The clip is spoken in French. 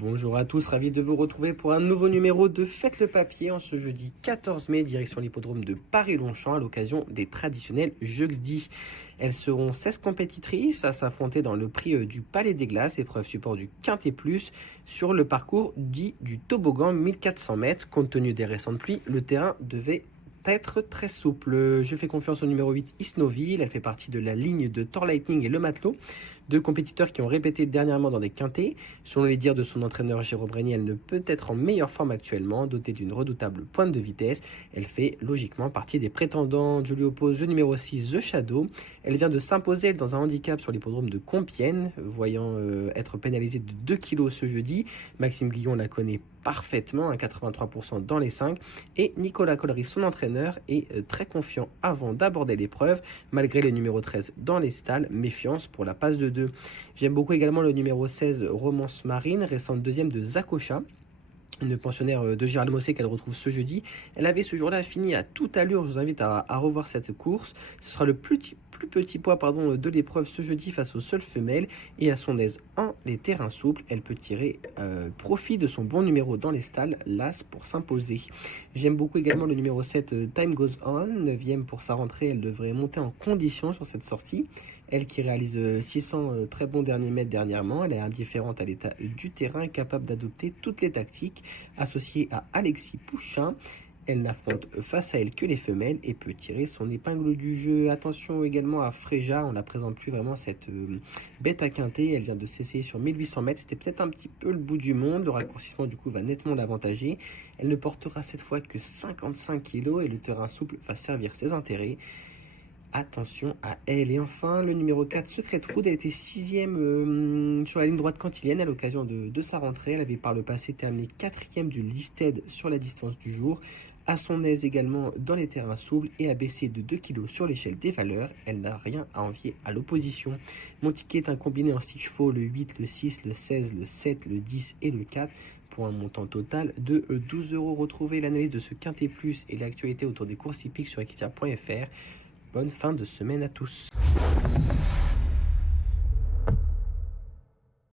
Bonjour à tous, ravi de vous retrouver pour un nouveau numéro de Faites le papier en ce jeudi 14 mai, direction l'hippodrome de Paris-Longchamp à l'occasion des traditionnels Jeux XD. Elles seront 16 compétitrices à s'affronter dans le prix du Palais des Glaces, épreuve support du Quintet Plus, sur le parcours dit du toboggan 1400 mètres. Compte tenu des récentes pluies, le terrain devait être très souple. Je fais confiance au numéro 8 Isnoville, elle fait partie de la ligne de Thor Lightning et Le Matelot, deux compétiteurs qui ont répété dernièrement dans des quintets. Selon les dires de son entraîneur Jérôme Breny, elle ne peut être en meilleure forme actuellement, dotée d'une redoutable pointe de vitesse. Elle fait logiquement partie des prétendants. Je lui oppose le numéro 6 The Shadow. Elle vient de s'imposer dans un handicap sur l'hippodrome de Compiègne, voyant être pénalisée de 2 kg ce jeudi. Maxime Guillon la connaît parfaitement à 83% dans les 5 et Nicolas Collery, son entraîneur, est très confiant avant d'aborder l'épreuve malgré le numéro 13 dans les stalles. Méfiance pour la passe de 2. J'aime beaucoup également le numéro 16 Romance Marine, récente deuxième de Zakocha, une pensionnaire de Gérald Mossé qu'elle retrouve ce jeudi. Elle avait ce jour-là fini à toute allure. Je vous invite à revoir cette course. Ce sera le plus petit poids de l'épreuve ce jeudi face aux seules femelles et à son aise en les terrains souples. Elle peut tirer profit de son bon numéro dans les stalles, l'As, pour s'imposer. J'aime beaucoup également le numéro 7 Time Goes On, 9e pour sa rentrée. Elle devrait monter en condition sur cette sortie. Elle qui réalise 600 très bons derniers mètres dernièrement, elle est indifférente à l'état du terrain, capable d'adopter toutes les tactiques. Associée à Alexis Pouchin, elle n'affronte face à elle que les femelles et peut tirer son épingle du jeu. Attention également à Fréja, on ne la présente plus vraiment cette bête à quintet. Elle vient de s'essayer sur 1800 mètres, c'était peut-être un petit peu le bout du monde. Le raccourcissement du coup va nettement l'avantager. Elle ne portera cette fois que 55 kg et le terrain souple va servir ses intérêts. Attention à elle. Et enfin, le numéro 4, Secret Road, a été 6e sur la ligne droite cantilienne à l'occasion de sa rentrée. Elle avait par le passé terminé 4e du listed sur la distance du jour. À son aise également dans les terrains souples et a baissé de 2 kg sur l'échelle des valeurs. Elle n'a rien à envier à l'opposition. Mon ticket est un combiné en 6 chevaux, le 8, le 6, le 16, le 7, le 10 et le 4. Pour un montant total de 12 €. Retrouvez l'analyse de ce Quintet Plus et l'actualité autour des courses hippiques sur equitia.fr. Bonne fin de semaine à tous.